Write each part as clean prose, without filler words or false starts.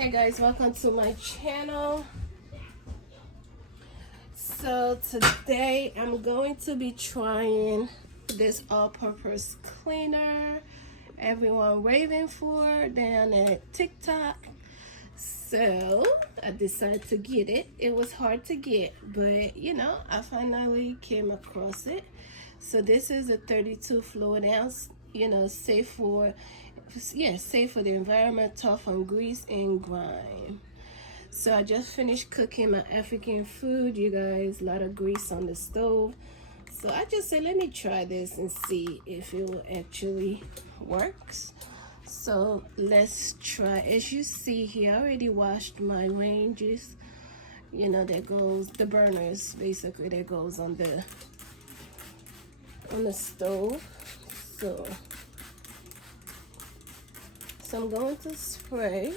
Hey guys, welcome to my channel. So today I'm going to be trying this all-purpose cleaner everyone raving for down at TikTok. So I decided to get it. It was hard to get, but I finally came across it. So this is a 32 fluid ounce, safe for the environment, tough on grease and grime. So I just finished cooking my African food, you guys. A lot of grease on the stove. So I just said, let me try this and see if it will actually works. So let's try. As you see here, I already washed my ranges. That goes the burners, basically, that goes on the stove. So I'm going to spray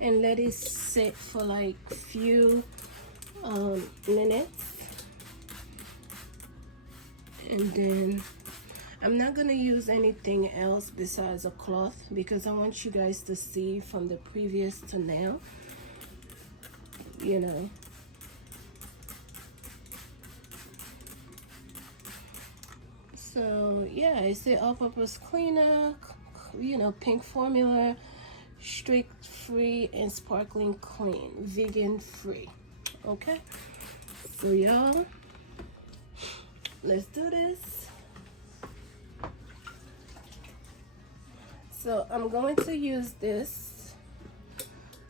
and let it sit for like a few minutes, and then I'm not gonna use anything else besides a cloth because I want you guys to see from the previous to now. So yeah, it's the all-purpose cleaner, pink formula, streak free and sparkling clean, vegan free. Okay, so y'all, let's do this. So I'm going to use this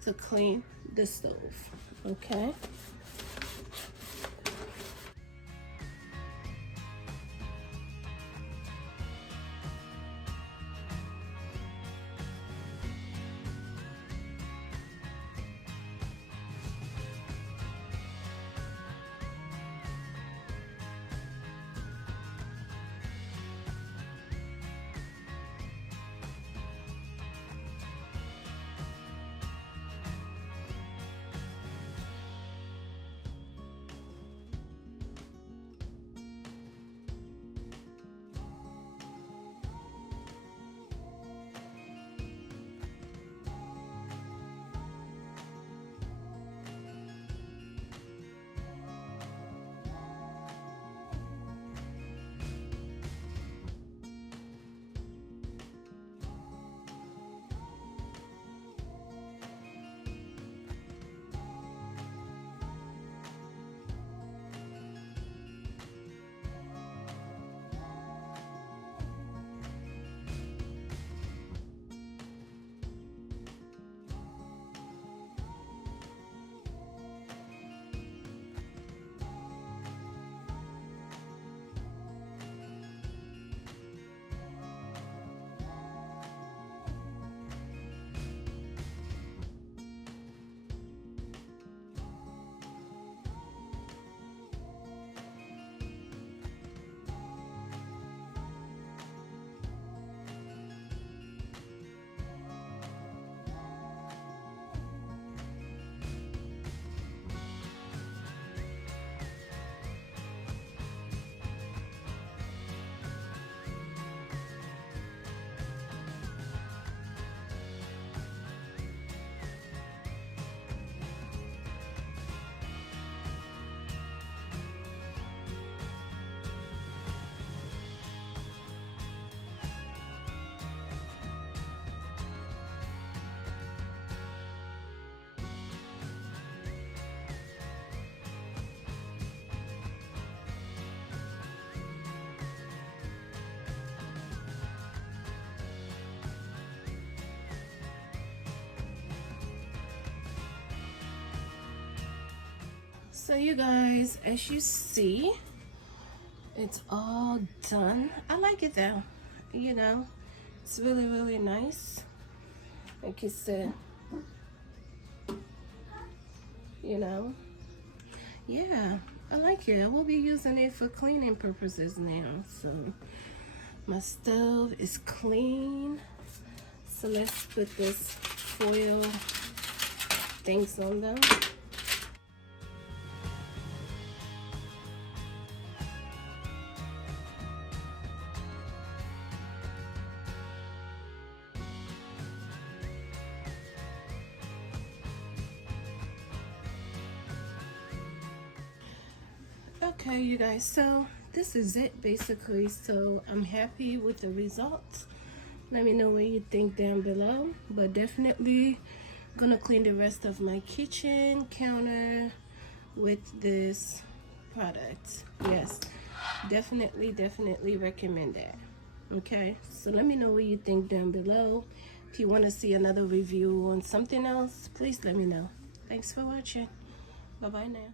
to clean the stove. Okay. So you guys, as you see, it's all done. I like it though. It's really, really nice. Like you said, yeah, I like it. I will be using it for cleaning purposes now. So my stove is clean. So let's put this foil things on them. Okay, you guys, so this is it basically. So I'm happy with the results. Let me know what you think down below, but definitely gonna clean the rest of my kitchen counter with this product. Yes, definitely recommend that. Okay, so let me know what you think down below. If you want to see another review on something else, please let me know. Thanks for watching. Bye bye now.